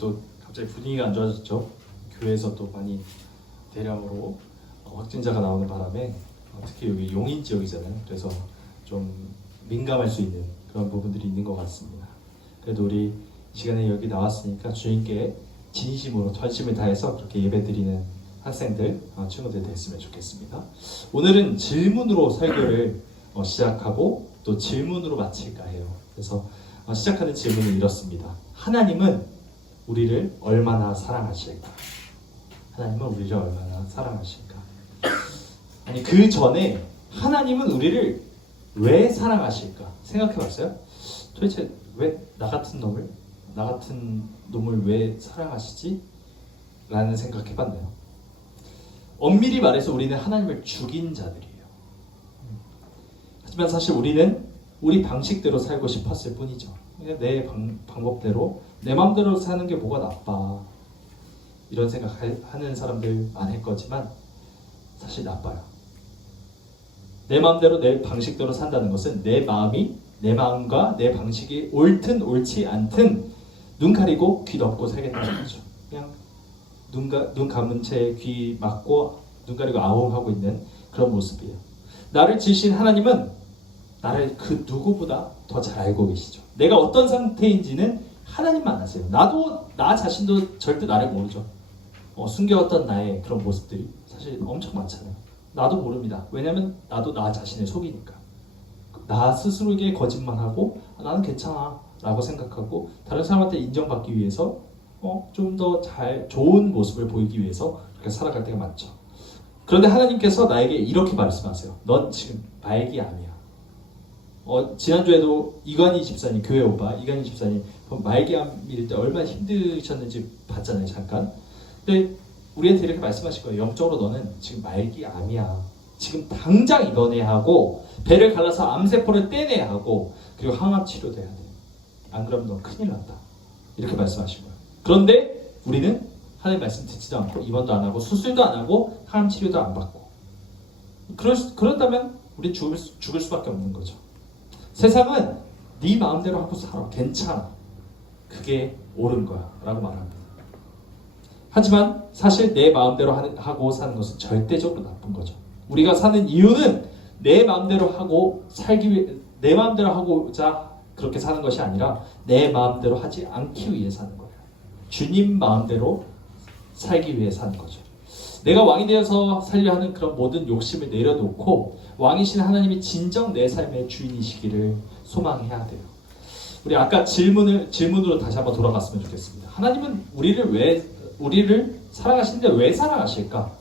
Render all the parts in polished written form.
또 갑자기 분위기가 안 좋아졌죠. 교회에서 또 많이 대량으로 확진자가 나오는 바람에 특히 여기 용인 지역이잖아요. 그래서 좀 민감할 수 있는 그런 부분들이 있는 것 같습니다. 그래도 우리 이 시간에 여기 나왔으니까 주님께 진심으로 전심을 다해서 그렇게 예배드리는 학생들, 친구들 됐으면 좋겠습니다. 오늘은 질문으로 설교를 시작하고 또 질문으로 마칠까 해요. 그래서 시작하는 질문은 이렇습니다. 하나님은 우리를 얼마나 사랑하실까? 하나님은 우리를 얼마나 사랑하실까? 아니, 그 전에 하나님은 우리를 왜 사랑하실까? 생각해 봤어요? 도대체 왜 나 같은 놈을 왜 사랑하시지? 라는 생각해 봤네요. 엄밀히 말해서 우리는 하나님을 죽인 자들이에요. 하지만 사실 우리는 우리 방식대로 살고 싶었을 뿐이죠. 내 방법대로 내 마음대로 사는 게 뭐가 나빠, 이런 생각하는 사람들 많을 거지만 사실 나빠요. 내 마음대로 내 방식대로 산다는 것은 내 마음과 내 방식이 옳든 옳지 않든 눈 가리고 귀 덮고 살겠다는 거죠. 그냥 눈 감은 채 귀 막고 눈 가리고 아웅하고 있는 그런 모습이에요. 나를 지으신 하나님은 나를 그 누구보다 더 잘 알고 계시죠. 내가 어떤 상태인지는 하나님만 아세요. 나 자신도 절대 나를 모르죠. 숨겨왔던 나의 그런 모습들이 사실 엄청 많잖아요. 나도 모릅니다. 왜냐면 나도 나 자신을 속이니까. 나 스스로에게 거짓말하고 나는 괜찮아 라고 생각하고 다른 사람한테 인정받기 위해서 좀 더 좋은 모습을 보이기 위해서 그렇게 살아갈 때가 많죠. 그런데 하나님께서 나에게 이렇게 말씀하세요. 넌 지금 말기암이야. 지난주에도 이관희 집사님, 교회 오빠 이관희 집사님 말기암일 때 얼마나 힘드셨는지 봤잖아요. 잠깐. 근데 우리한테 이렇게 말씀하실 거예요. 영적으로 너는 지금 말기암이야. 지금 당장 입원해야 하고 배를 갈라서 암세포를 떼내야 하고 그리고 항암 치료도 해야 돼. 안 그러면 너 큰일 난다. 이렇게 말씀하신 거예요. 그런데 우리는 하나님 말씀 듣지도 않고 입원도 안 하고 수술도 안 하고 항암 치료도 안 받고 그렇다면 우리 죽을 수밖에 없는 거죠. 세상은 네 마음대로 하고 살아. 괜찮아. 그게 옳은 거야 라고 말합니다. 하지만 사실 내 마음대로 하고 사는 것은 절대적으로 나쁜 거죠. 우리가 사는 이유는 내 마음대로 내 마음대로 하고자 그렇게 사는 것이 아니라 내 마음대로 하지 않기 위해 사는 거예요. 주님 마음대로 살기 위해 사는 거죠. 내가 왕이 되어서 살려 하는 그런 모든 욕심을 내려놓고 왕이신 하나님이 진정 내 삶의 주인이시기를 소망해야 돼요. 우리 아까 질문으로 다시 한번 돌아갔으면 좋겠습니다. 하나님은 우리를 사랑하시는데 왜 사랑하실까?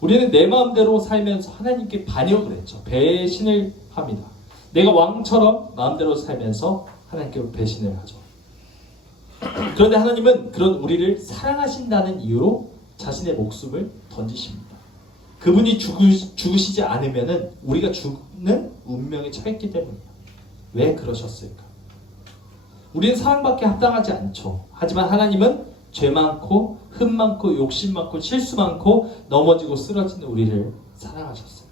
우리는 내 마음대로 살면서 하나님께 반역을 했죠. 배신을 합니다. 내가 왕처럼 마음대로 살면서 하나님께 배신을 하죠. 그런데 하나님은 그런 우리를 사랑하신다는 이유로 자신의 목숨을 던지십니다. 그분이 죽으시지 않으면은 우리가 죽는 운명에 처했기 때문이에요. 왜 그러셨을까? 우리는 사랑받기에 합당하지 않죠. 하지만 하나님은 죄 많고 흠 많고 욕심 많고 실수 많고 넘어지고 쓰러지는 우리를 사랑하셨어요.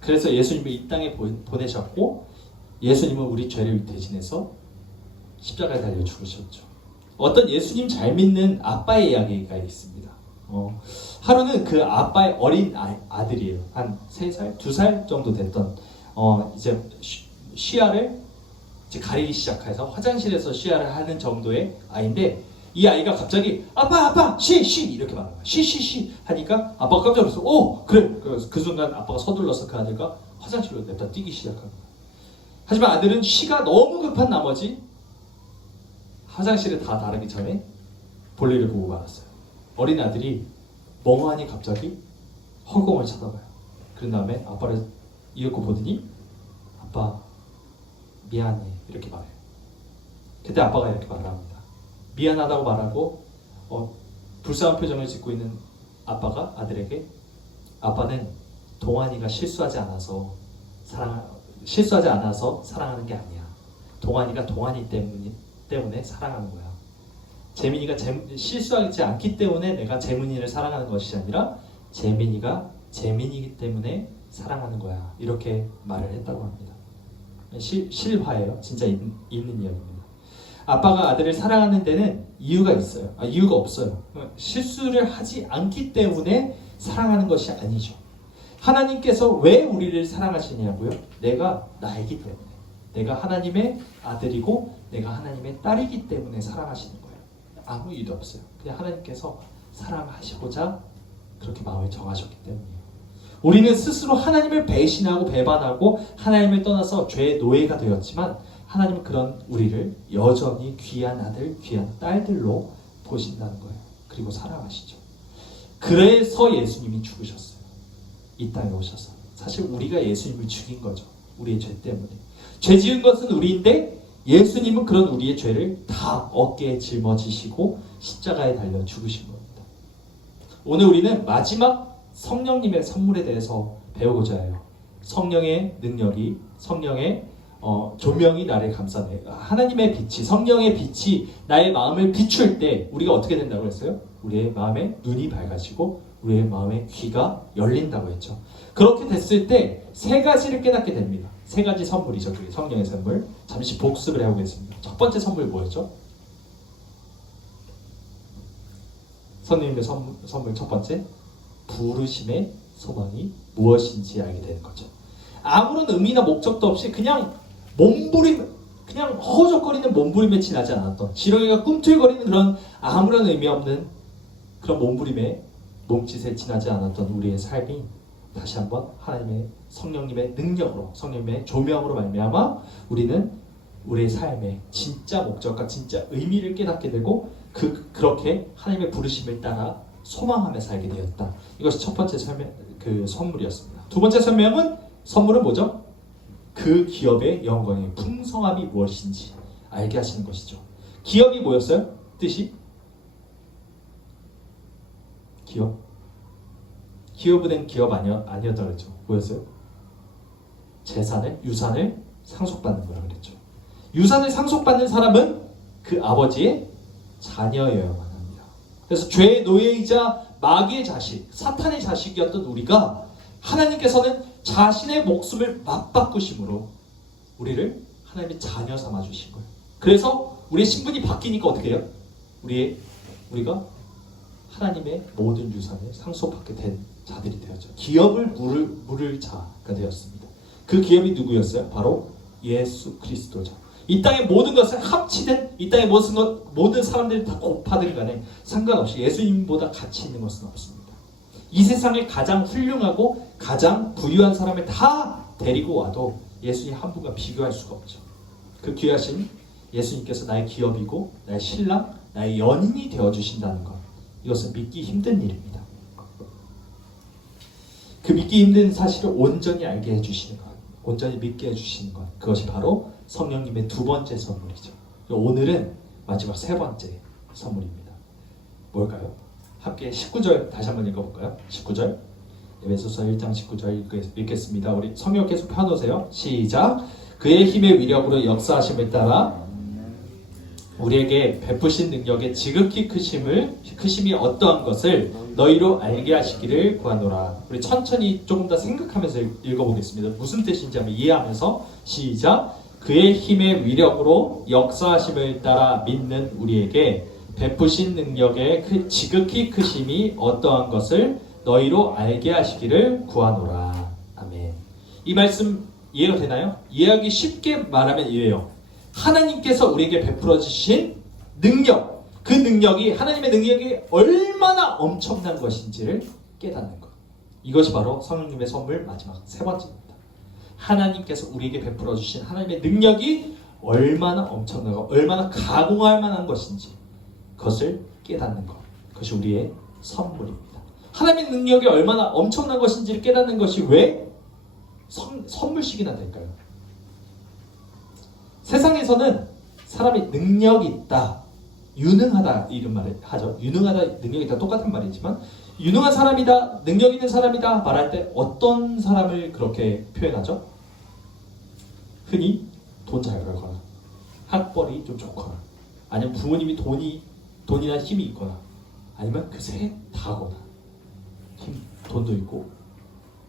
그래서 예수님을 이 땅에 보내셨고 예수님은 우리 죄를 대신해서 십자가에 달려 죽으셨죠. 어떤 예수님 잘 믿는 아빠의 이야기가 있습니다. 하루는 그 아빠의 어린 아들이에요. 한 3살, 2살 정도 됐던 이제 쉬야를 이제 가리기 시작해서 화장실에서 쉬야를 하는 정도의 아이인데 이 아이가 갑자기 아빠 쉬 이렇게 말하는 거야. 쉬 하니까 아빠가 깜짝 놀라서 그래. 그 순간 아빠가 서둘러서 그 아들과 화장실로 냅다 뛰기 시작한 거야. 하지만 아들은 쉬가 너무 급한 나머지 화장실에 다 나르기 전에 볼일을 보고 말았어요. 어린 아들이 멍하니 갑자기 허공을 쳐다봐요. 그런 다음에 아빠를 이윽고 보더니 아빠 미안해 이렇게 말해요. 그때 아빠가 이렇게 말합니다. 미안하다고 말하고 불쌍한 표정을 짓고 있는 아빠가 아들에게 아빠는 동환이가 실수하지 않아서 사랑하는 게 아니야. 동환이가 동환이 때문에 사랑하는 거야. 재민이가 실수하지 않기 때문에 내가 재민이를 사랑하는 것이 아니라 재민이가 재민이기 때문에 사랑하는 거야. 이렇게 말을 했다고 합니다. 실화예요. 진짜 있는 이야기입니다. 아빠가 아들을 사랑하는 데는 이유가 있어요. 이유가 없어요. 실수를 하지 않기 때문에 사랑하는 것이 아니죠. 하나님께서 왜 우리를 사랑하시냐고요? 내가 나이기 때문에. 내가 하나님의 아들이고 내가 하나님의 딸이기 때문에 사랑하시는 거예요. 아무 이유도 없어요. 그냥 하나님께서 사랑하시고자 그렇게 마음을 정하셨기 때문이에요. 우리는 스스로 하나님을 배신하고 배반하고 하나님을 떠나서 죄의 노예가 되었지만 하나님은 그런 우리를 여전히 귀한 아들, 귀한 딸들로 보신다는 거예요. 그리고 사랑하시죠. 그래서 예수님이 죽으셨어요. 이 땅에 오셔서. 사실 우리가 예수님을 죽인 거죠. 우리의 죄 때문에. 죄 지은 것은 우리인데 예수님은 그런 우리의 죄를 다 어깨에 짊어지시고 십자가에 달려 죽으신 겁니다. 오늘 우리는 마지막 성령님의 선물에 대해서 배우고자 해요. 성령의 능력이, 성령의 조명이 나를 감싸네. 하나님의 빛이, 성령의 빛이 나의 마음을 비출 때 우리가 어떻게 된다고 했어요? 우리의 마음의 눈이 밝아지고 우리의 마음의 귀가 열린다고 했죠. 그렇게 됐을 때 세 가지를 깨닫게 됩니다. 세 가지 선물이죠. 그게 성령의 선물. 잠시 복습을 해보겠습니다. 첫 번째 선물 뭐였죠? 성령님의 선물 첫 번째, 부르심의 소망이 무엇인지 알게 되는 거죠. 아무런 의미나 목적도 없이 그냥 그냥 허우적거리는 몸부림에 지나지 않았던, 지렁이가 꿈틀거리는 그런 아무런 의미 없는 그런 몸부림에 몸짓에 지나지 않았던 우리의 삶이 다시 한번 하나님의 성령님의 능력으로, 성령님의 조명으로 말미암아 우리는 우리의 삶의 진짜 목적과 진짜 의미를 깨닫게 되고 그렇게 하나님의 부르심을 따라 소망하며 살게 되었다. 이것이 첫 번째 선물이었습니다. 두 번째 선물은 뭐죠? 그 기업의 영광의 풍성함이 무엇인지 알게 하시는 것이죠. 기업이 뭐였어요? 뜻이? 기업은 기업 아니었다 그랬죠. 뭐였어요? 유산을 상속받는 거라 그랬죠. 유산을 상속받는 사람은 그 아버지의 자녀여야만 합니다. 그래서 죄의 노예이자 마귀의 자식, 사탄의 자식이었던 우리가 하나님께서는 자신의 목숨을 맞바꾸심으로 우리를 하나님의 자녀 삼아 주신 거예요. 그래서 우리의 신분이 바뀌니까 어떻게 해요? 우리가 하나님의 모든 유산을 상속받게 된 자들이 되었죠. 기업을 물을 자가 되었습니다. 그 기업이 누구였어요? 바로 예수 그리스도죠. 이 땅의 모든 것을 합치든 이 땅의 모든 사람들이 다 곱하든 간에 상관없이 예수님보다 가치 있는 것은 없습니다. 이 세상에 가장 훌륭하고 가장 부유한 사람을 다 데리고 와도 예수님 한 분과 비교할 수가 없죠. 그 귀하신 예수님께서 나의 기업이고 나의 신랑, 나의 연인이 되어주신다는 것, 이것은 믿기 힘든 일입니다. 그 믿기 힘든 사실을 온전히 알게 해주시는 것, 온전히 믿게 해주시는 것, 그것이 바로 성령님의 두 번째 선물이죠. 오늘은 마지막 세 번째 선물입니다. 뭘까요? 함께 19절 다시 한번 읽어볼까요? 19절, 에베소서 1장 19절 읽겠습니다. 우리 성경 계속 펴놓으세요. 시작. 그의 힘의 위력으로 역사하심을 따라 우리에게 베푸신 능력의 지극히 크심이 어떠한 것을 너희로 알게 하시기를 구하노라. 우리 천천히 조금 더 생각하면서 읽어보겠습니다. 무슨 뜻인지 한번 이해하면서 시작. 그의 힘의 위력으로 역사하심을 따라 믿는 우리에게 베푸신 능력의 지극히 크심이 어떠한 것을 너희로 알게 하시기를 구하노라. 아멘. 이 말씀 이해가 되나요? 이해하기 쉽게 말하면 이래요. 하나님께서 우리에게 베풀어 주신 능력, 그 능력이, 하나님의 능력이 얼마나 엄청난 것인지를 깨닫는 것. 이것이 바로 성령님의 선물 마지막 세 번째입니다. 하나님께서 우리에게 베풀어 주신 하나님의 능력이 얼마나 엄청나고 얼마나 가공할 만한 것인지 그것을 깨닫는 것. 그것이 우리의 선물입니다. 하나님의 능력이 얼마나 엄청난 것인지를 깨닫는 것이 왜 선물식이나 될까요? 세상에서는 사람이 능력이 있다, 유능하다 이런 말을 하죠. 유능하다, 능력이 있다 똑같은 말이지만 유능한 사람이다, 능력 있는 사람이다 말할 때 어떤 사람을 그렇게 표현하죠? 흔히 돈 잘 벌거나 학벌이 좀 좋거나 아니면 부모님이 돈이나 힘이 있거나 아니면 그 세 다거나 돈도 있고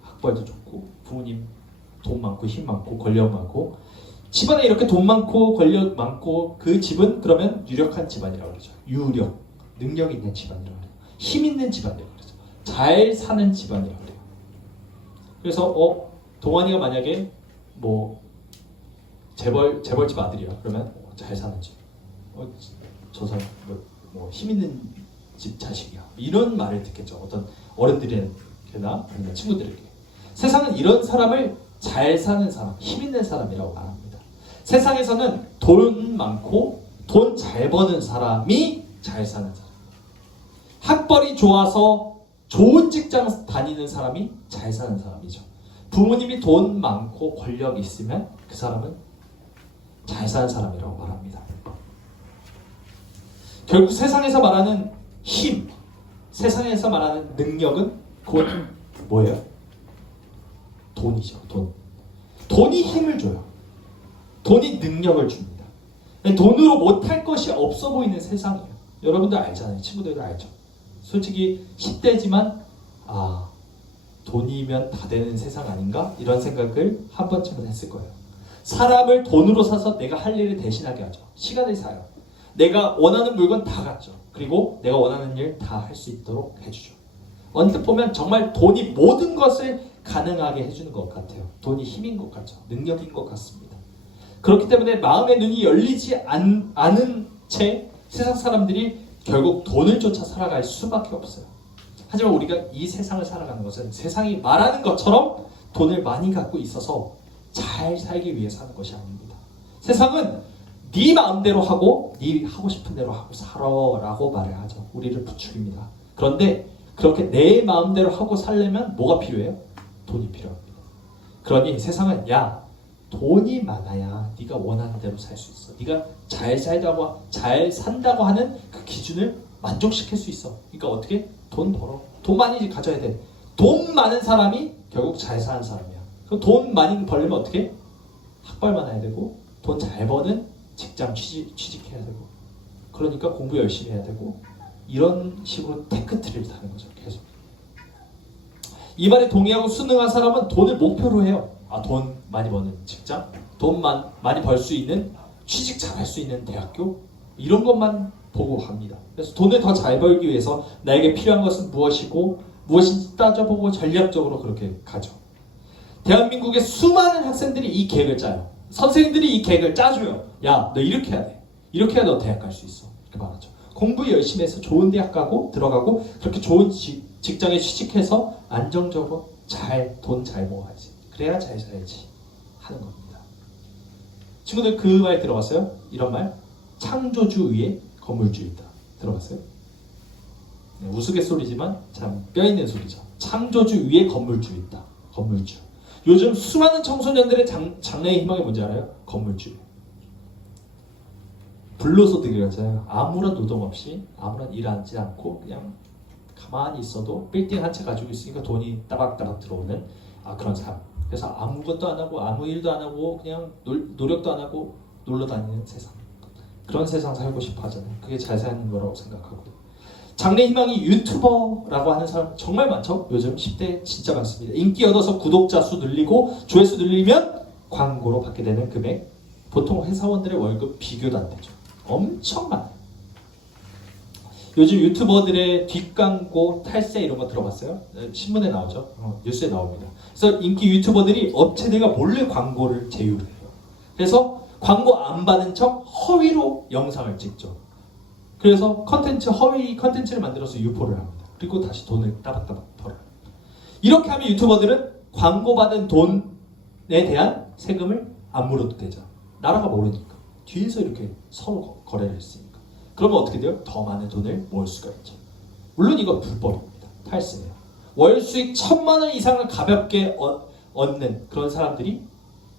학벌도 좋고 부모님 돈 많고 힘 많고 권력 많고 집안에 이렇게 돈 많고 권력 많고 그 집은 그러면 유력한 집안이라고 그러죠. 유력, 능력 있는 집안이라고 그래요. 힘 있는 집안이라고 그러죠. 잘 사는 집안이라고 그래요. 그래서 동환이가 만약에 뭐 재벌집 아들이야. 그러면 잘 사는 집. 저 사람 뭐 힘 있는 집 자식이야. 이런 말을 듣겠죠. 어떤 어른들에게나 아니면 친구들에게. 세상은 이런 사람을 잘 사는 사람, 힘 있는 사람이라고 말합니다. 세상에서는 돈 많고 돈 잘 버는 사람이 잘 사는 사람. 학벌이 좋아서 좋은 직장 다니는 사람이 잘 사는 사람이죠. 부모님이 돈 많고 권력이 있으면 그 사람은 잘 사는 사람이라고 말합니다. 결국 세상에서 말하는 힘, 세상에서 말하는 능력은 곧 뭐예요? 돈이죠. 돈이 힘을 줘요. 돈이 능력을 줍니다. 돈으로 못할 것이 없어 보이는 세상이에요. 여러분들 알잖아요. 친구들도 알죠. 솔직히 10대지만 돈이면 다 되는 세상 아닌가? 이런 생각을 한 번쯤은 했을 거예요. 사람을 돈으로 사서 내가 할 일을 대신하게 하죠. 시간을 사요. 내가 원하는 물건 다 갖죠. 그리고 내가 원하는 일 다 할 수 있도록 해주죠. 언뜻 보면 정말 돈이 모든 것을 가능하게 해주는 것 같아요. 돈이 힘인 것 같죠. 능력인 것 같습니다. 그렇기 때문에 마음의 눈이 열리지 않은 채 세상 사람들이 결국 돈을 쫓아 살아갈 수밖에 없어요. 하지만 우리가 이 세상을 살아가는 것은 세상이 말하는 것처럼 돈을 많이 갖고 있어서 잘 살기 위해서 하는 것이 아닙니다. 세상은 네 마음대로 하고 네 하고 싶은 대로 하고 살아라고 말을 하죠. 우리를 부추깁니다. 그런데 그렇게 내 마음대로 하고 살려면 뭐가 필요해요? 돈이 필요합니다. 그러니 세상은 돈이 많아야 네가 원하는 대로 살 수 있어. 네가 잘 산다고 하는 그 기준을 만족시킬 수 있어. 그러니까 어떻게? 돈 벌어. 돈 많이 가져야 돼. 돈 많은 사람이 결국 잘 사는 사람이야. 그럼 돈 많이 벌려면 어떻게? 학벌 많아야 되고 돈 잘 버는 직장 취직해야 되고 그러니까 공부 열심히 해야 되고 이런 식으로 테크트리를 타는 거죠. 계속. 이 말에 동의하고 순응한 사람은 돈을 목표로 해요. 돈 많이 버는 직장, 돈 많이 벌 수 있는 취직 잘할 수 있는 대학교 이런 것만 보고 갑니다. 그래서 돈을 더 잘 벌기 위해서 나에게 필요한 것은 무엇이고 무엇인지 따져보고 전략적으로 그렇게 가죠. 대한민국의 수많은 학생들이 이 계획을 짜요. 선생님들이 이 계획을 짜줘요. 너 이렇게 해야 돼. 이렇게 해야 너 대학 갈 수 있어. 이렇게 말하죠. 공부 열심히 해서 좋은 대학 들어가고 그렇게 좋은 직장에 취직해서 안정적으로 돈 잘 모아야지. 그래야 잘 살지 하는 겁니다. 친구들 그 말 들어봤어요? 이런 말? 창조주 위에 건물주 있다. 들어봤어요? 네, 우스갯소리지만 참 뼈있는 소리죠. 창조주 위에 건물주 있다. 건물주. 요즘 수많은 청소년들의 장래의 희망이 뭔지 알아요? 건물주. 불로소득이라잖아요. 아무런 노동 없이 아무런 일 하지 않고 그냥 가만히 있어도 빌딩 한 채 가지고 있으니까 돈이 따박따박 들어오는 그런 삶. 그래서 아무것도 안 하고 아무 일도 안 하고 그냥 노력도 안 하고 놀러 다니는 세상. 그런 세상 살고 싶어 하잖아요. 그게 잘 사는 거라고 생각하고요. 장래 희망이 유튜버라고 하는 사람 정말 많죠. 요즘 10대 진짜 많습니다. 인기 얻어서 구독자 수 늘리고 조회수 늘리면 광고로 받게 되는 금액 보통 회사원들의 월급 비교도 안 되죠. 엄청 많아요. 요즘 유튜버들의 뒷광고 탈세 이런 거 들어봤어요? 신문에 나오죠. 뉴스에 나옵니다. 그래서 인기 유튜버들이 업체들과 몰래 광고를 제휴를 해요. 그래서 광고 안 받은 척 허위로 영상을 찍죠. 그래서 허위 컨텐츠를 만들어서 유포를 합니다. 그리고 다시 돈을 따박따박 벌어요. 이렇게 하면 유튜버들은 광고 받은 돈에 대한 세금을 안 물어도 되죠. 나라가 모르니까. 뒤에서 이렇게 서로 거래를 했으니까. 그러면 어떻게 돼요? 더 많은 돈을 모을 수가 있죠. 물론 이거 불법입니다. 탈세예요. 월 수익 1,000만 원 이상을 가볍게 얻는 그런 사람들이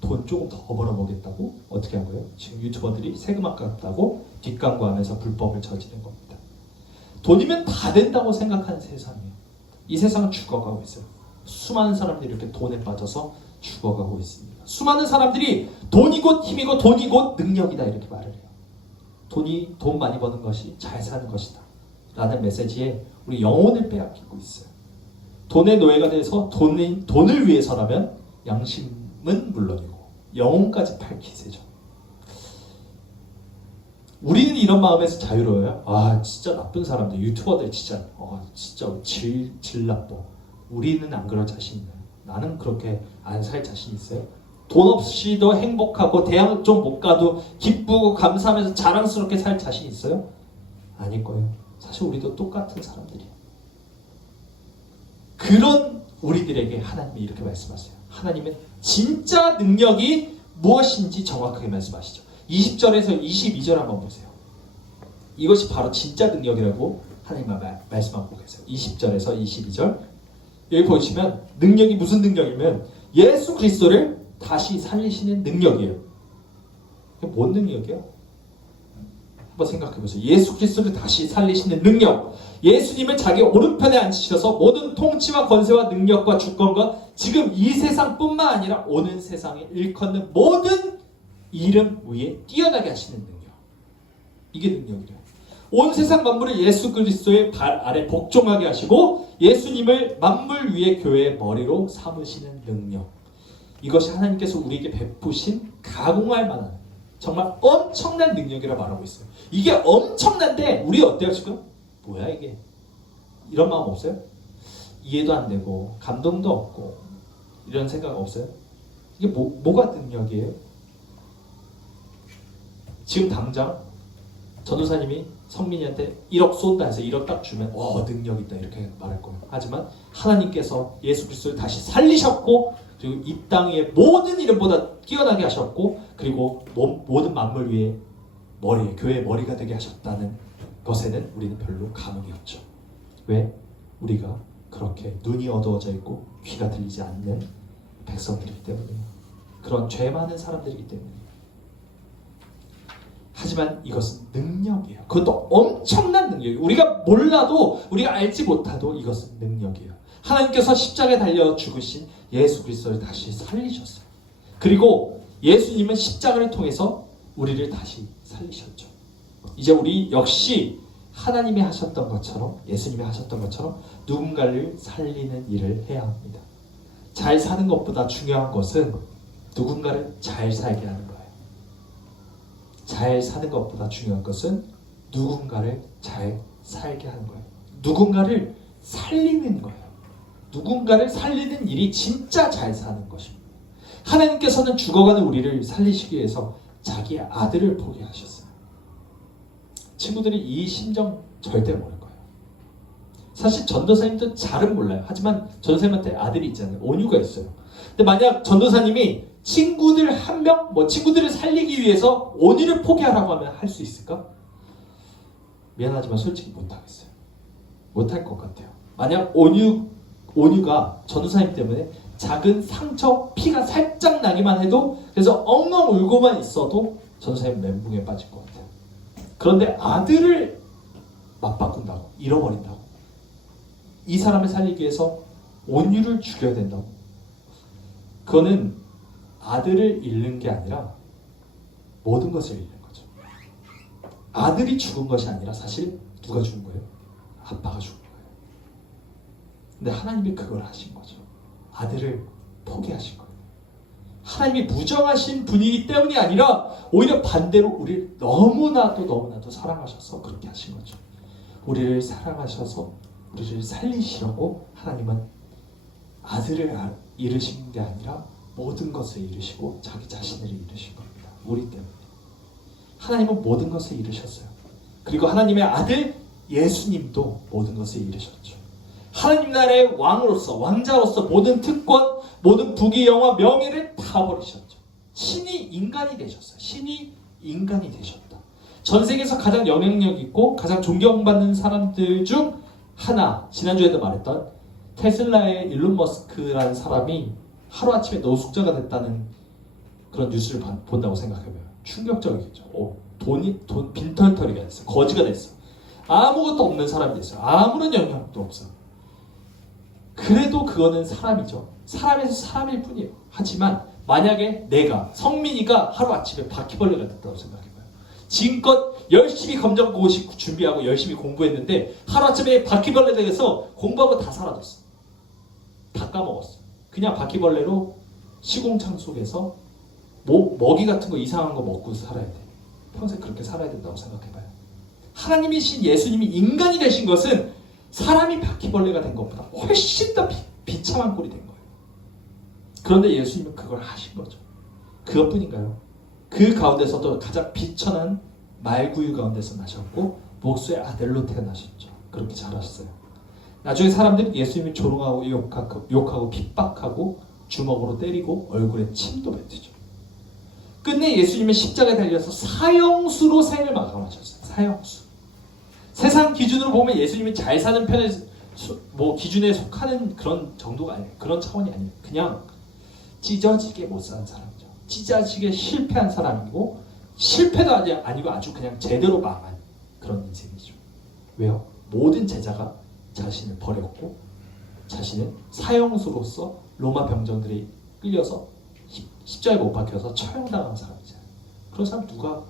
돈 조금 더 벌어보겠다고 어떻게 한 거예요? 지금 유튜버들이 세금 아깝다고 뒷광고하면서 불법을 저지른 겁니다. 돈이면 다 된다고 생각하는 세상이에요. 이 세상은 죽어가고 있어요. 수많은 사람들이 이렇게 돈에 빠져서 죽어가고 있습니다. 수많은 사람들이 돈이 곧 힘이고 돈이 곧 능력이다 이렇게 말을 해요. 돈 많이 버는 것이 잘 사는 것이다 라는 메시지에 우리 영혼을 빼앗기고 있어요. 돈의 노예가 돼서 돈을 위해서라면 양심은 물론이고 영혼까지 팔 기세죠. 우리는 이런 마음에서 자유로워요. 아 진짜 나쁜 사람들, 유튜버들 진짜 진짜 질 나빠. 우리는 안 그럴 자신 있나요? 나는 그렇게 안 살 자신 있어요? 돈 없이도 행복하고 대학 좀 못 가도 기쁘고 감사하면서 자랑스럽게 살 자신 있어요? 아닐 거예요. 사실 우리도 똑같은 사람들이에요. 그런 우리들에게 하나님이 이렇게 말씀하세요. 하나님은 진짜 능력이 무엇인지 정확하게 말씀하시죠. 20절에서 22절 한번 보세요. 이것이 바로 진짜 능력이라고 하나님 말씀하고 계세요. 20절에서 22절 여기 보시면 능력이 무슨 능력이면 예수 그리스도를 다시 살리시는 능력이에요. 뭔 능력이에요? 한번 생각해 보세요. 예수 그리스도를 다시 살리시는 능력. 예수님을 자기 오른편에 앉히셔서 모든 통치와 권세와 능력과 주권과 지금 이 세상뿐만 아니라 오는 세상에 일컫는 모든 이름 위에 뛰어나게 하시는 능력. 이게 능력이래요. 온 세상 만물을 예수 그리스도의 발 아래 복종하게 하시고 예수님을 만물 위의 교회의 머리로 삼으시는 능력. 이것이 하나님께서 우리에게 베푸신 가공할 만한 정말 엄청난 능력이라 말하고 있어요. 이게 엄청난데 우리 어때요 지금? 뭐야 이게? 이런 마음 없어요? 이해도 안 되고 감동도 없고 이런 생각 없어요? 이게 뭐가 능력이에요? 지금 당장 전도사님이 성민이한테 1억 쏜다 해서 1억 딱 주면 능력 있다 이렇게 말할 거예요. 하지만 하나님께서 예수 그리스도를 다시 살리셨고 그리고 이 땅 위에 모든 이름보다 뛰어나게 하셨고 그리고 모든 만물 위에 교회의 머리가 되게 하셨다는 것에는 우리는 별로 감흥이 없죠. 왜? 우리가 그렇게 눈이 어두워져 있고 귀가 들리지 않는 백성들이기 때문이에요. 그런 죄 많은 사람들이기 때문이에요. 하지만 이것은 능력이에요. 그것도 엄청난 능력이에요. 우리가 몰라도 우리가 알지 못하도 이것은 능력이에요. 하나님께서 십자가에 달려 죽으신 예수 그리스도를 다시 살리셨어요. 그리고 예수님은 십자가를 통해서 우리를 다시 살리셨죠. 이제 우리 역시 하나님이 하셨던 것처럼 예수님이 하셨던 것처럼 누군가를 살리는 일을 해야 합니다. 잘 사는 것보다 중요한 것은 누군가를 잘 살게 하는 거예요. 잘 사는 것보다 중요한 것은 누군가를 잘 살게 하는 거예요. 누군가를 살리는 거예요. 누군가를 살리는 일이 진짜 잘 사는 것입니다. 하나님께서는 죽어가는 우리를 살리시기 위해서 자기 아들을 포기하셨어요. 친구들이 이 심정 절대 모를 거예요. 사실 전도사님도 잘은 몰라요. 하지만 전도사님한테 아들이 있잖아요. 온유가 있어요. 근데 만약 전도사님이 친구들 한 명, 친구들을 살리기 위해서 온유를 포기하라고 하면 할 수 있을까? 미안하지만 솔직히 못하겠어요. 못할 것 같아요. 만약 온유가 전도사님 때문에 작은 상처, 피가 살짝 나기만 해도 그래서 엉엉 울고만 있어도 전도사님 멘붕에 빠질 것 같아요. 그런데 아들을 맞바꾼다고, 잃어버린다고, 이 사람을 살리기 위해서 온유를 죽여야 된다고, 그거는 아들을 잃는 게 아니라 모든 것을 잃는 거죠. 아들이 죽은 것이 아니라 사실 누가 죽은 거예요? 아빠가 죽은 거예요. 근데 하나님이 그걸 하신 거죠. 아들을 포기하신 거예요. 하나님이 무정하신 분이기 때문이 아니라 오히려 반대로 우리를 너무나도 사랑하셔서 그렇게 하신 거죠. 우리를 사랑하셔서 우리를 살리시려고 하나님은 아들을 잃으신 게 아니라 모든 것을 잃으시고 자기 자신을 잃으신 겁니다. 우리 때문에. 하나님은 모든 것을 잃으셨어요. 그리고 하나님의 아들 예수님도 모든 것을 잃으셨죠. 하나님 나라의 왕으로서, 왕자로서 모든 특권, 모든 부귀, 영화, 명예를 다 버리셨죠. 신이 인간이 되셨어요. 신이 인간이 되셨다. 전 세계에서 가장 영향력 있고 가장 존경받는 사람들 중 하나, 지난주에도 말했던 테슬라의 일론 머스크라는 사람이 하루아침에 노숙자가 됐다는 그런 뉴스를 본다고 생각해봐요. 충격적이겠죠. 돈 빈털터리가 됐어요. 거지가 됐어요. 아무것도 없는 사람이 됐어요. 아무런 영향력도 없어요. 그래도 그거는 사람이죠. 사람에서 사람일 뿐이에요. 하지만 만약에 내가, 성민이가 하루아침에 바퀴벌레가 됐다고 생각해봐요. 지금껏 열심히 검정고시 준비하고 열심히 공부했는데 하루아침에 바퀴벌레 돼서 공부하고 다 사라졌어. 다 까먹었어. 그냥 바퀴벌레로 시공창 속에서 먹이 같은 거 이상한 거 먹고 살아야 돼. 평생 그렇게 살아야 된다고 생각해봐요. 하나님이신 예수님이 인간이 되신 것은 사람이 바퀴벌레가 된 것보다 훨씬 더 비참한 꼴이 된 거예요. 그런데 예수님은 그걸 하신 거죠. 그것뿐인가요? 그 가운데서도 가장 비천한 말구유 가운데서 나셨고 목수의 아들로 태어나셨죠. 그렇게 잘하셨어요. 나중에 사람들이 예수님을 조롱하고 욕하고 핍박하고 주먹으로 때리고 얼굴에 침도 뱉으죠. 끝내 예수님은 십자가에 달려서 사형수로 생을 마감하셨어요. 사형수. 세상 기준으로 보면 예수님이 잘 사는 편에 기준에 속하는 그런 정도가 아니에요. 그런 차원이 아니에요. 그냥 찢어지게 못 사는 사람이죠. 찢어지게 실패한 사람이고 실패도 아니고 아주 그냥 제대로 망한 그런 인생이죠. 왜요? 모든 제자가 자신을 버렸고 자신은 사형수로서 로마 병정들이 끌려서 십자가에 못 박혀서 처형당한 사람이잖아요. 그런 사람 누가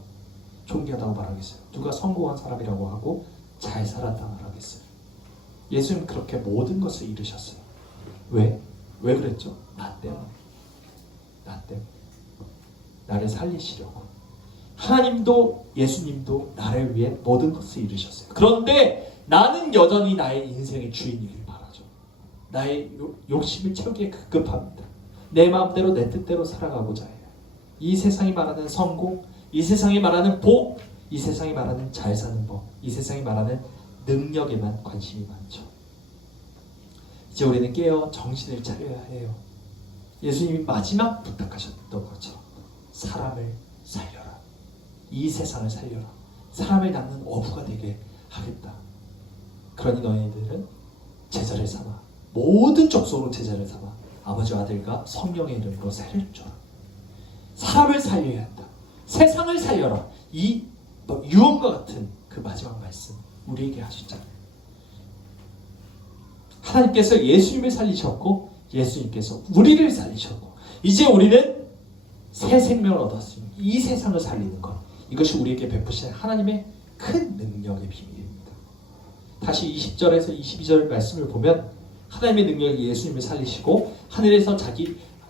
존귀하다고 말하겠어요? 누가 성공한 사람이라고 하고 잘 살았다고 말하겠어요? 예수님 그렇게 모든 것을 이루셨어요. 왜? 왜 그랬죠? 나 때문에. 나를 살리시려고. 하나님도 예수님도 나를 위해 모든 것을 이루셨어요. 그런데 나는 여전히 나의 인생의 주인이길 바라죠. 나의 욕심을 채우기에 급급합니다. 내 마음대로 내 뜻대로 살아가고자 해요. 이 세상이 말하는 성공, 이 세상이 말하는 복, 이 세상이 말하는 잘 사는 법, 이 세상이 말하는 능력에만 관심이 많죠. 이제 우리는 깨어 정신을 차려야 해요. 예수님이 마지막 부탁하셨던 것처럼 사람을 살려라. 이 세상을 살려라. 사람을 낳는 어부가 되게 하겠다. 그러니 너희들은 제자를 삼아 모든 족속으로 제자를 삼아 아버지와 아들과 성령의 이름으로 세례를 줘라. 사람을 살려야 한다. 세상을 살려라. 이 유언과 같은 그 마지막 말씀 우리에게 하셨잖아요. 하나님께서 예수님을 살리셨고 예수님께서 우리를 살리셨고 이제 우리는 새 생명을 얻었습니다. 이 세상을 살리는 것, 이것이 우리에게 베푸신 하나님의 큰 능력의 비밀입니다. 다시 20절에서 22절 말씀을 보면 하나님의 능력이 예수님을 살리시고 하늘에서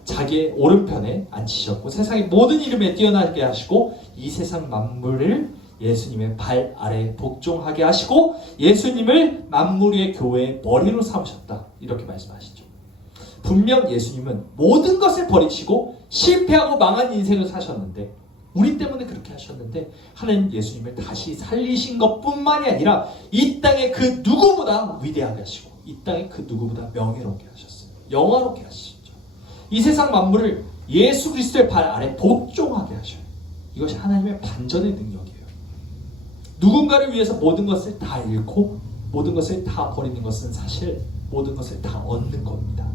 자기의 오른편에 앉히셨고 세상의 모든 이름에 뛰어나게 하시고 이 세상 만물을 예수님의 발 아래 복종하게 하시고 예수님을 만물의 교회의 머리로 삼으셨다. 이렇게 말씀하시죠. 분명 예수님은 모든 것을 버리시고 실패하고 망한 인생을 사셨는데 우리 때문에 그렇게 하셨는데 하나님 예수님을 다시 살리신 것뿐만이 아니라 이 땅의 그 누구보다 위대하게 하시고 이 땅의 그 누구보다 명예롭게 하셨어요. 영화롭게 하시죠. 이 세상 만물을 예수 그리스도의 발 아래 복종하게 하셔요. 이것이 하나님의 반전의 능력이에요. 누군가를 위해서 모든 것을 다 잃고 모든 것을 다 버리는 것은 사실 모든 것을 다 얻는 겁니다.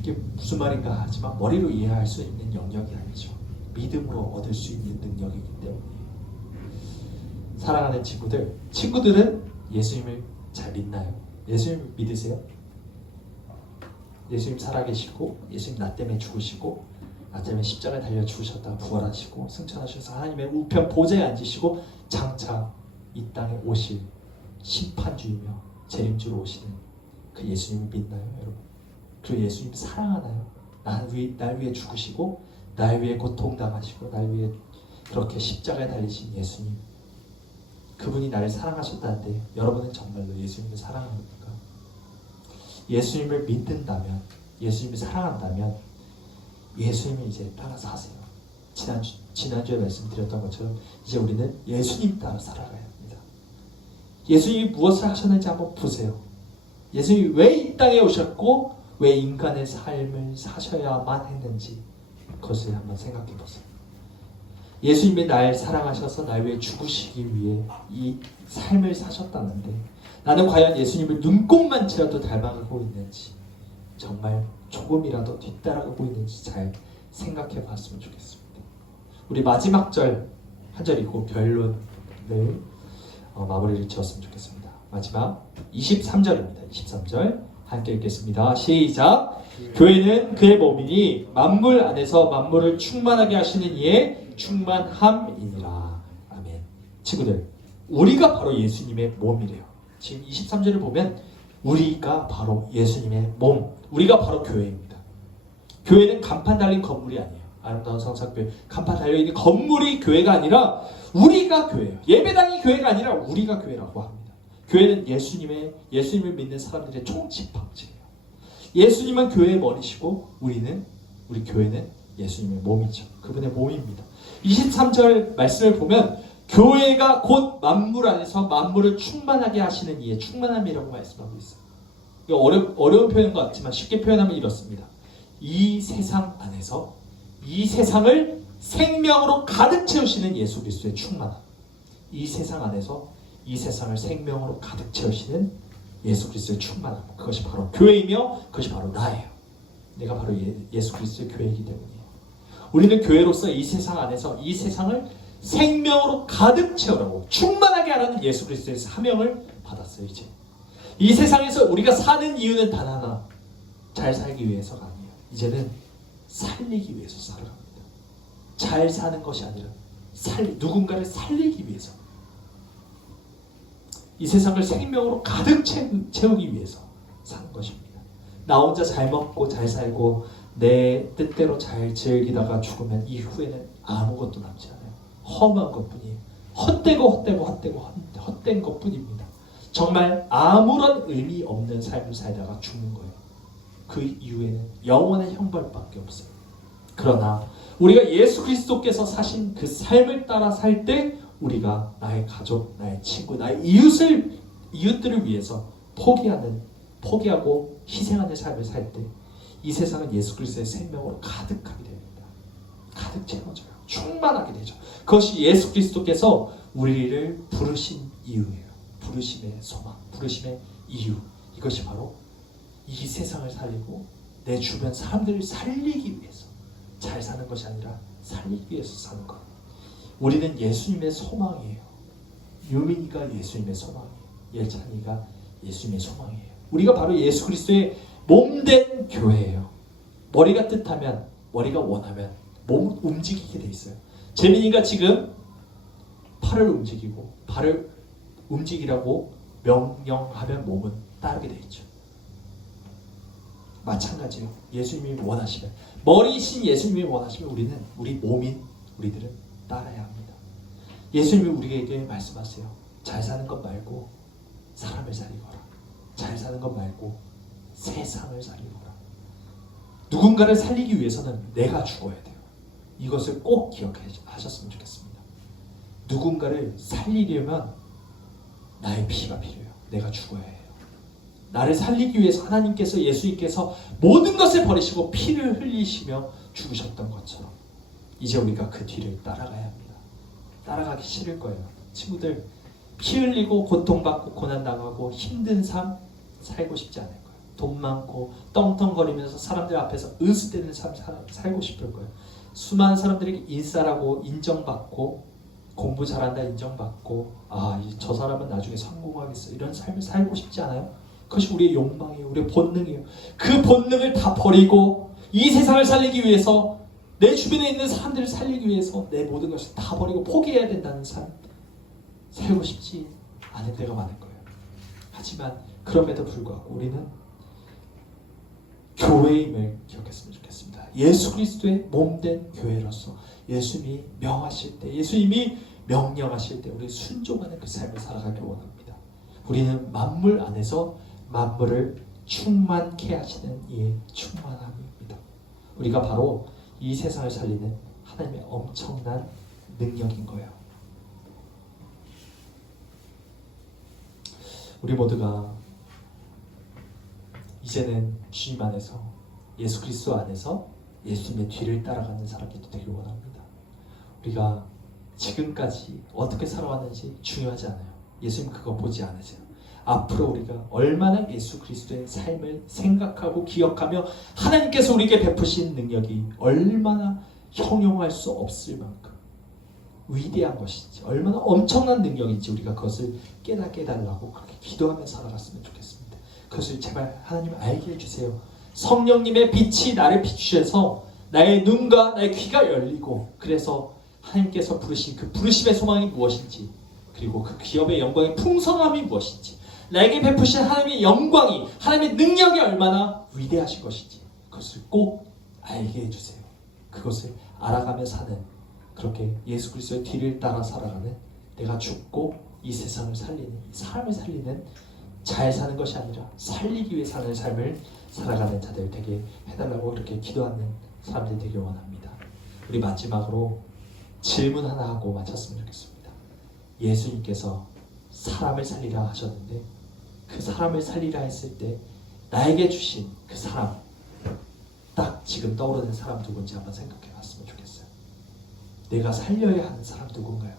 이게 무슨 말인가 하지만 머리로 이해할 수 있는 영역이 아니죠. 믿음으로 얻을 수 있는 능력이기 때문에. 사랑하는 친구들은 예수님을 잘 믿나요? 예수님 믿으세요? 예수님 살아계시고 예수님 나 때문에 죽으시고 나 때문에 십자가에 달려 죽으셨다 부활하시고 승천하셔서 하나님의 우편 보좌에 앉으시고 장차 이 땅에 오실 심판주이며 재림주로 오시는 그 예수님을 믿나요, 여러분? 그 예수님 사랑하나요? 날 위해 죽으시고 날 위해 고통당하시고 날 위해 그렇게 십자가에 달리신 예수님, 그분이 나를 사랑하셨다는데 여러분은 정말로 예수님을 사랑합니까? 예수님을 믿는다면, 예수님을 사랑한다면 예수님을 이제 따라 사세요. 지난주에 말씀드렸던 것처럼 이제 우리는 예수님 따라 살아가야 합니다. 예수님이 무엇을 하셨는지 한번 보세요. 예수님이 왜 이 땅에 오셨고 왜 인간의 삶을 사셔야만 했는지 그것을 한번 생각해 보세요. 예수님이 날 사랑하셔서 날 위해 죽으시기 위해 이 삶을 사셨다는데 나는 과연 예수님을 눈꼽만치라도 닮아가고 있는지, 정말 조금이라도 뒤따라가고 있는지 잘 생각해 봤으면 좋겠습니다. 우리 마지막 절 한 절이고 결론을 마무리를 지었으면 좋겠습니다. 마지막 23절입니다. 23절 함께 읽겠습니다. 시작. 교회는 그의 몸이니 만물 안에서 만물을 충만하게 하시는 이의 충만함이니라. 아멘. 친구들, 우리가 바로 예수님의 몸이래요. 지금 23절을 보면 우리가 바로 예수님의 몸, 우리가 바로 교회입니다. 교회는 간판 달린 건물이 아니에요. 아름다운 성사교회 간판 달려있는 건물이 교회가 아니라 우리가 교회예요. 예배당이 교회가 아니라 우리가 교회라고 합니다. 교회는 예수님을 믿는 사람들의 총집합체예요. 예수님은 교회의 머리시고 우리 교회는 예수님의 몸이죠. 그분의 몸입니다. 23절 말씀을 보면 교회가 곧 만물 안에서 만물을 충만하게 하시는 이의 충만함이라고 말씀하고 있어요. 어려운 표현인 것 같지만 쉽게 표현하면 이렇습니다. 이 세상 안에서 이 세상을 생명으로 가득 채우시는 예수 그리스도의 충만함. 이 세상 안에서 이 세상을 생명으로 가득 채우시는 예수 그리스도의 충만함. 그것이 바로 교회이며 그것이 바로 나예요. 내가 바로 예수 그리스도의 교회이기 때문이에요. 우리는 교회로서 이 세상 안에서 이 세상을 생명으로 가득 채우라고 충만하게 하라는 예수 그리스도의 사명을 받았어요. 이제 이 세상에서 우리가 사는 이유는 단 하나, 잘 살기 위해서가 아니에요. 이제는 살리기 위해서 살아갑니다. 잘 사는 것이 아니라 누군가를 살리기 위해서, 이 세상을 생명으로 가득 채우기 위해서 사는 것입니다. 나 혼자 잘 먹고 잘 살고 내 뜻대로 잘 즐기다가 죽으면 이후에는 아무것도 남지 않아요. 험한 것뿐이에요. 헛된 것뿐입니다. 정말 아무런 의미 없는 삶을 살다가 죽는 거예요. 그 이후에는 영원한 형벌밖에 없어요. 그러나 우리가 예수 그리스도께서 사신 그 삶을 따라 살 때 우리가 나의 가족, 나의 친구, 나의 이웃들을 위해서 포기하고 희생하는 삶을 살 때 이 세상은 예수 그리스도의 생명으로 가득하게 됩니다. 가득 채워져요. 충만하게 되죠. 그것이 예수 그리스도께서 우리를 부르신 이유예요. 부르심의 소망, 부르심의 이유. 이것이 바로 이 세상을 살리고 내 주변 사람들을 살리기 위해서, 잘 사는 것이 아니라 살리기 위해서 사는 것. 우리는 예수님의 소망이에요. 유민이가 예수님의 소망이에요. 예찬이가 예수님의 소망이에요. 우리가 바로 예수 그리스도의 몸된 교회예요. 머리가 뜻하면, 머리가 원하면 몸은 움직이게 돼 있어요. 재민이가 지금 팔을 움직이고 발을 움직이라고 명령하면 몸은 따르게 돼 있죠. 마찬가지요. 예수님이 원하시면, 머리이신 예수님이 원하시면 우리들은 따라야 합니다. 예수님이 우리에게 말씀하세요. 잘 사는 것 말고 사람을 살리거라. 잘 사는 것 말고 세상을 살리거라. 누군가를 살리기 위해서는 내가 죽어야 돼요. 이것을 꼭 기억하셨으면 좋겠습니다. 누군가를 살리려면 나의 피가 필요해요. 내가 죽어야 해요. 나를 살리기 위해서 하나님께서, 예수님께서 모든 것을 버리시고 피를 흘리시며 죽으셨던 것처럼 이제 우리가 그 뒤를 따라가야 합니다. 따라가기 싫을 거예요. 친구들, 피 흘리고 고통받고 고난당하고 힘든 삶 살고 싶지 않을 거예요. 돈 많고 떵떵거리면서 사람들 앞에서 으스대는 삶 살고 싶을 거예요. 수많은 사람들에게 인싸라고 인정받고 공부 잘한다 인정받고 저 사람은 나중에 성공하겠어 이런 삶을 살고 싶지 않아요? 그것이 우리의 욕망이에요. 우리의 본능이에요. 그 본능을 다 버리고 이 세상을 살리기 위해서, 내 주변에 있는 사람들을 살리기 위해서 내 모든 것을 다 버리고 포기해야 된다는 삶 살고 싶지 않을 때가 많을 거예요. 하지만 그럼에도 불구하고 우리는 교회임을 기억했으면 좋겠습니다. 예수 그리스도의 몸된 교회로서 예수님이 명하실 때, 예수님이 명령하실 때 우리 순종하는 그 삶을 살아가길 원합니다. 우리는 만물 안에서 만물을 충만케 하시는 이의 충만함입니다. 우리가 바로 이 세상을 살리는 하나님의 엄청난 능력인 거예요. 우리 모두가 이제는 주님 안에서, 예수 그리스도 안에서 예수님의 뒤를 따라가는 사람들이 되길 원합니다. 우리가 지금까지 어떻게 살아왔는지 중요하지 않아요. 예수님 그거 보지 않으세요. 앞으로 우리가 얼마나 예수 그리스도의 삶을 생각하고 기억하며 하나님께서 우리에게 베푸신 능력이 얼마나 형용할 수 없을 만큼 위대한 것인지, 얼마나 엄청난 능력인지 우리가 그것을 깨닫게 해달라고 그렇게 기도하며 살아갔으면 좋겠습니다. 그것을 제발 하나님 알게 해주세요. 성령님의 빛이 나를 비추셔서 나의 눈과 나의 귀가 열리고, 그래서 하나님께서 부르신 그 부르심의 소망이 무엇인지, 그리고 그 기업의 영광의 풍성함이 무엇인지, 나에게 베푸신 하나님의 영광이, 하나님의 능력이 얼마나 위대하신 것인지 그것을 꼭 알게 해주세요. 그것을 알아가며 사는, 그렇게 예수 그리스도의 뒤를 따라 살아가는, 내가 죽고 이 세상을 살리는, 이 사람을 살리는, 잘 사는 것이 아니라 살리기 위해 사는 삶을 살아가는 자들 되게 해달라고 이렇게 기도하는 사람들이 되길 원합니다. 우리 마지막으로 질문 하나 하고 마쳤으면 좋겠습니다. 예수님께서 사람을 살리라 하셨는데 그 사람을 살리라 했을 때 나에게 주신 그 사람, 딱 지금 떠오르는 사람 누군지 한번 생각해 봤으면 좋겠어요. 내가 살려야 하는 사람 누군가요?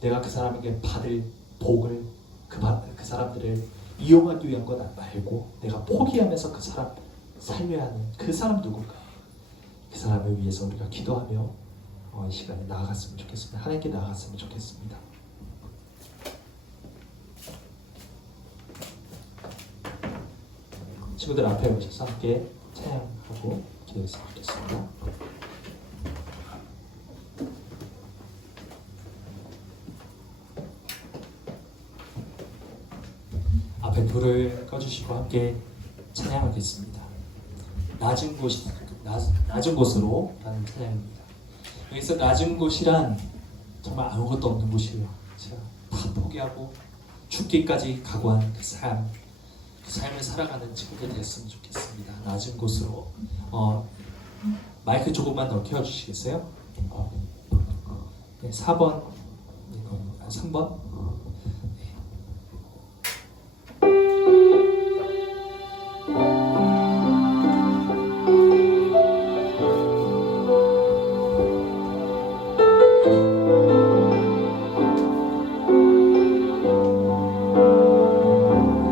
내가 그 사람에게 받을 복을, 그 사람들을 이용하기 위한 것 말고 내가 포기하면서 그 사람 살려야 하는 그 사람 누군가? 그 사람을 위해서 우리가 기도하며 이 시간에 나아갔으면 좋겠습니다. 하나님께 나아갔으면 좋겠습니다. 친구들 앞에 오셔서 함께 찬양하고 기도했으면 좋겠습니다. 앞에 불을 꺼주시고 함께 찬양하겠습니다. 낮은 곳으로 라는 찬양입니다. 여기서 낮은 곳이란 정말 아무것도 없는 곳이에요. 제가 다 포기하고 죽기까지 각오한 그 삶, 그 삶을 살아가는 친구들 됐으면 좋겠습니다. 낮은 곳으로. 마이크 조금만 더 켜주시겠어요? 네, 4번, 3번.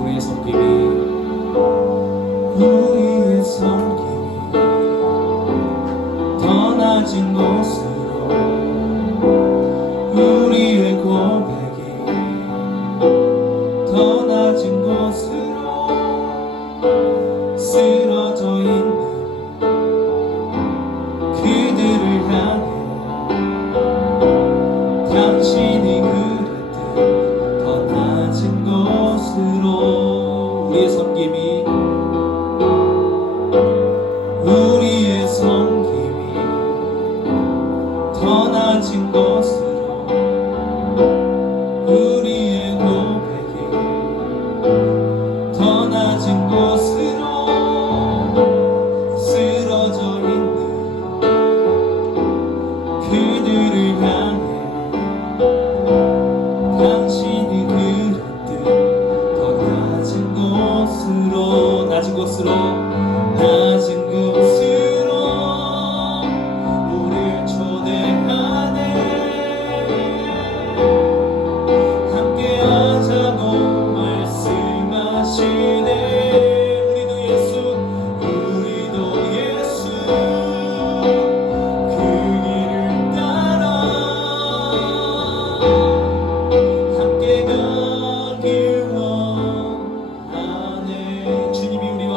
우리의 섬김이 더 낮은 곳으로, 우리의 고백이 더 낮은 곳으로 쓰러져 있는 그들을 향해 당신이 그랬듯 더 낮은 곳으로 우리의 섬김이 더 낮은 곳으로, 우리의 고백이 더 낮은 곳으로 쓰러져 있는 그들을 향해 당신이 그랬듯 더 낮은 곳으로, 낮은 곳으로, 낮은 곳으로 우리를 초대하네. 함께하자고 말씀하시네. 우리도 예수 그 길을 따라 함께 가길 원하네. 주님이 우리와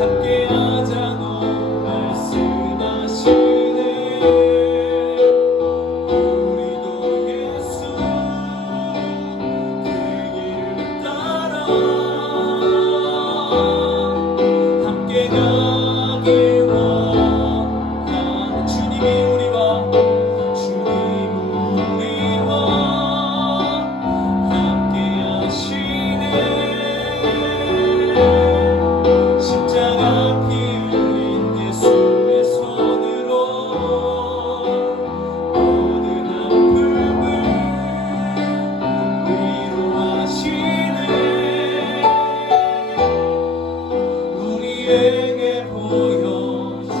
함께하자고 말씀하시네. 우리도 예수 그 길을 따라 함께 가길 원하는 주님이 우리와 함께 하시네. 십자가 피 흘린 예수의 손으로 모든 아픔을 위로하시네. 우리에게 보여주셨네.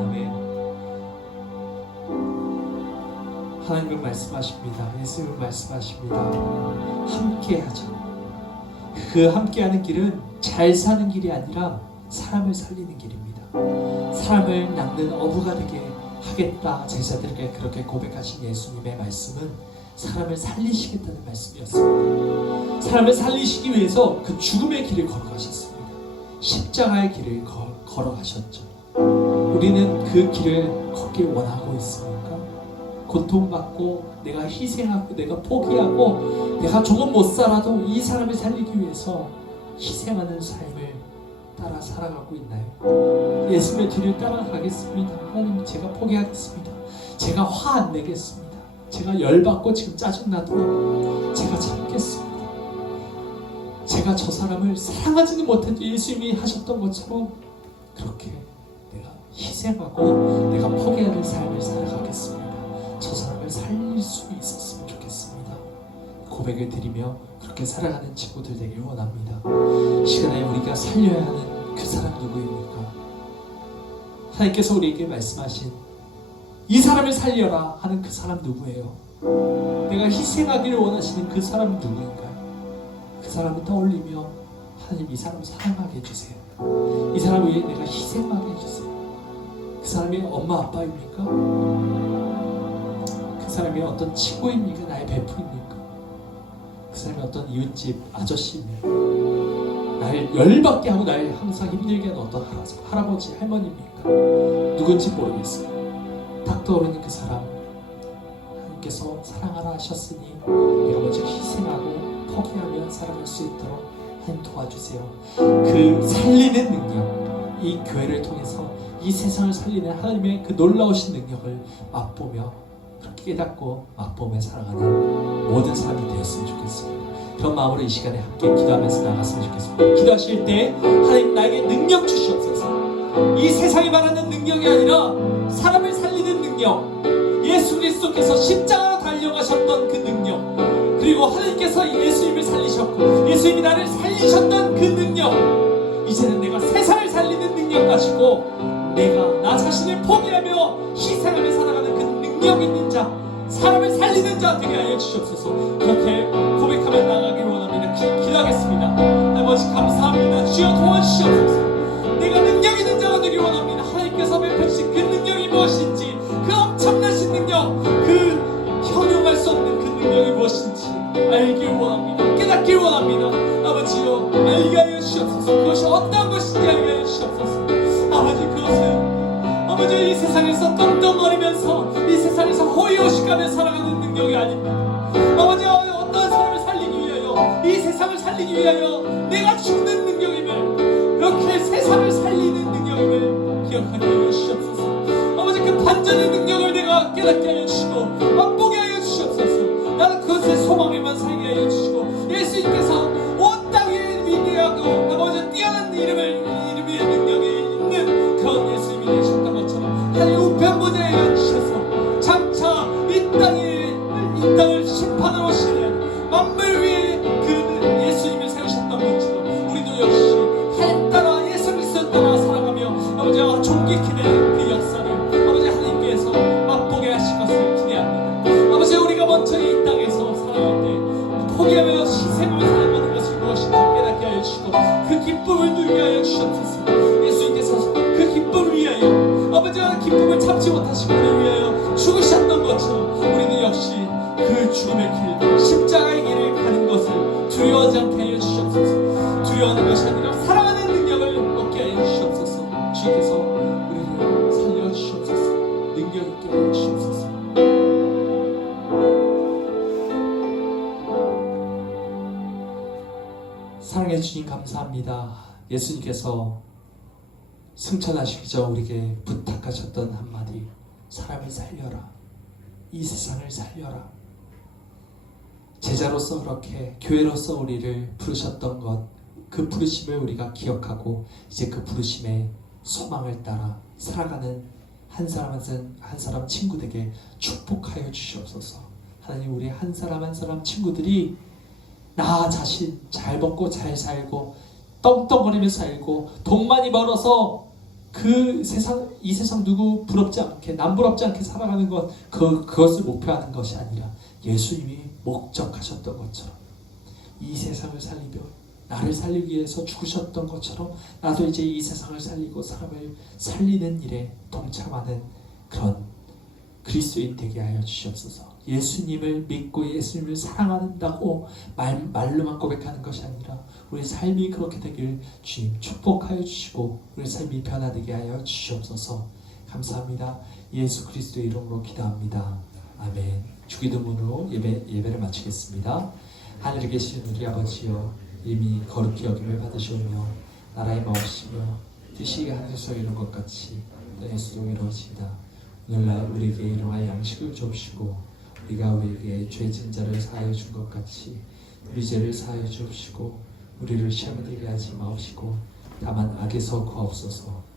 아멘. 하나님은 말씀하십니다. 예수님은 말씀하십니다. 함께하자. 그 함께하는 길은 잘 사는 길이 아니라 사람을 살리는 길입니다. 사람을 낚는 어부가 되게 하겠다 제자들에게 그렇게 고백하신 예수님의 말씀은 사람을 살리시겠다는 말씀이었습니다. 사람을 살리시기 위해서 그 죽음의 길을 걸어가셨습니다. 십자가의 길을 걸어가셨죠. 우리는 그 길을 걷길 원하고 있습니까? 고통받고 내가 희생하고 내가 포기하고 내가 조금 못 살아도 이 사람을 살리기 위해서 희생하는 삶을 따라 살아가고 있나요? 예수님의 뒤를 따라가겠습니다. 하나님, 제가 포기하겠습니다. 제가 화 안 내겠습니다. 제가 열받고 지금 짜증나도 제가 참겠습니다. 제가 저 사람을 사랑하지는 못해도 예수님이 하셨던 것처럼 그렇게 내가 희생하고 내가 포기하는 삶을 살아가겠습니다. 저 사람을 살릴 수 있었으면 좋겠습니다. 고백을 드리며 그렇게 살아가는 친구들 되길 원합니다. 시간에 우리가 살려야 하는 그 사람 누구입니까? 하나님께서 우리에게 말씀하신 이 사람을 살려라 하는 그 사람 누구예요? 내가 희생하기를 원하시는 그 사람 누구인가요? 그 사람을 떠올리며 하나님, 이 사람을 사랑하게 해주세요. 이 사람을 위해 내가 희생하게 해주세요. 그 사람이 엄마 아빠입니까? 그 사람이 어떤 친구입니까? 나의 베프입니까? 그 사람이 어떤 이웃집 아저씨입니까? 나를 열받게 하고 나를 항상 힘들게 하는 어떤 할아버지, 할머니입니까? 누군지 모르겠어요. 딱 떠오르는 그 사람, 하나님께서 사랑하라 하셨으니 내가 먼저 희생하고 포기하며 살아갈 수 있도록 하나님 도와주세요. 그 살리는 능력, 이 교회를 통해서 이 세상을 살리는 하나님의 그 놀라우신 능력을 맛보며 그렇게 깨닫고 맛보며 살아가는 모든 사람이 되었으면 좋겠습니다. 그런 마음으로 이 시간에 함께 기도하면서 나갔으면 좋겠습니다. 기도하실 때 하나님, 나에게 능력 주시옵소서. 이 세상이 말하는 능력이 아니라 사람을 살리는 능력, 예수 그리스도께서 십자가로 달려가셨던 그 능력, 그리고 하나님께서 예수님을 살리셨고 예수님이 나를 살리셨던 그 능력, 이제는 내가 세상을 살리는 능력 가지고 내가 나 자신을 포기하며 희생하며 살아가는 그 능력 있는 자, 사람을 살리는 자 되게 하여 주시옵소서. 그렇게 고백하며 나가기를 원합니다. 기도하겠습니다. 아버지 감사합니다. 주여 도와주시옵소서. 내가 능력 있는 자가 되길 원합니다. 하나님께서 베푸신 그 능력이 무엇인지, 그 엄청나신 능력, 그 형용할 수 없는 그 능력이 무엇인지 알길 원합니다. 깨닫길 원합니다. 아버지요, 알게 하여 주시옵소서. 그것이 어떤 것인지 알게 하여 주시옵소서. 아버지, 그것은 아버지 이 세상에서 떵떵거리면서 이 세상에서 호의호식하며 살아가는 능력이 아닙니다. 아버지, 어떤 사람을 살리기 위하여, 이 세상을 살리기 위하여 내가 죽는 능력임을, 그렇게 세상을 살리는 능력임을 기억하게 하여 주시옵소서. 아버지, 그 반전의 능력을 내가 깨닫게 하여 주시고 맛보게 하여 주시옵소서. 나는 그것의 소망에만 살게 하여 주시고 예수님께서 온 땅에 위대하고 아버지 뛰어난 이름의 능력이 있는 그런 예수님이 되셨던 것처럼 하나님 우편보좌에 앉으셔서 장차 이 땅을 심판하러 오시는 만물 위에 그 예수님을 세우셨던 것처럼 우리도 역시 하나님 따라 예수 그리스도 따라 살아가며 아버지와 존귀케 되는 그 역사를 아버지 하나님께서 맛보게 하실 것을 기대합니다. 아버지, 우리가 먼저 이 땅에서 살아갈 때 포기하며 희생을 살아가는 것이 무엇인지 깨닫게 하여 주시고 그 기쁨을 누리게 하여 주시옵소서. 예수님께서 그 기쁨을 위하여 아버지와 기쁨을 참지 못하시고 우리를 위하여 죽으셨던 것처럼 우리는 역시 그 죽음의 길, 십자가의 길을 두려워하는 것이 아니라 사랑하는 능력을 얻게 하여 주시옵소서. 주께서 우리를 살려주시옵소서. 능력 있게 하여 주시옵소서. 사랑해 주님 감사합니다. 예수님께서 승천하시기 전 우리에게 부탁하셨던 한마디, 사람을 살려라, 이 세상을 살려라. 제자로서 그렇게 교회로서 우리를 부르셨던 것, 그 부르심을 우리가 기억하고 이제 그 부르심의 소망을 따라 살아가는 한 사람 한 사람 친구들에게 축복하여 주시옵소서. 하나님, 우리 한 사람 친구들이 나 자신 잘 먹고 잘 살고 떵떵거리면서 살고 돈 많이 벌어서 이 세상 누구 부럽지 않게, 남 부럽지 않게 살아가는 것, 그것을 목표하는 것이 아니라 예수님이 목적하셨던 것처럼 이 세상을 살리며 나를 살리기 위해서 죽으셨던 것처럼 나도 이제 이 세상을 살리고 사람을 살리는 일에 동참하는 그런 그리스도인 되게 하여 주시옵소서. 예수님을 믿고 예수님을 사랑한다고 말로만 고백하는 것이 아니라 우리 삶이 그렇게 되길 주님 축복하여 주시고 우리 삶이 변화되게 하여 주시옵소서. 감사합니다. 예수 그리스도의 이름으로 기도합니다. 아멘. 주기도문으로 예배를 마치겠습니다. 하늘에 계신 우리 아버지여, 이미 거룩히 여김을 받으시오며 나라의 마옵시며 뜻이 하늘에서 이룬 것 같이 땅에서도 이루어지이다. 오늘날 우리에게 일용할 양식을 주옵시고 우리가 우리에게 죄 진 자를 사하여 준 것 같이 우리 죄를 사하여 주옵시고 우리를 시험에 들게 하지 마옵시고 다만 악에서 구하옵소서.